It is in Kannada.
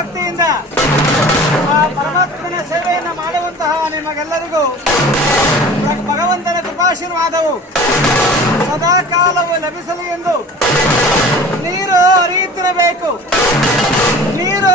ಭಕ್ತಿಯಿಂದ ಆ ಪರಮಾತ್ಮನ ಸೇವೆಯನ್ನು ಮಾಡುವಂತಹ ನಿಮಗೆಲ್ಲರಿಗೂ ಭಗವಂತನ ಕೃಪಾಶೀರ್ವಾದವು ಸದಾ ಕಾಲವು ಲಭಿಸಲಿ ಎಂದು ನೀರು ಹರಿಯುತ್ತಿರಬೇಕು. ನೀರು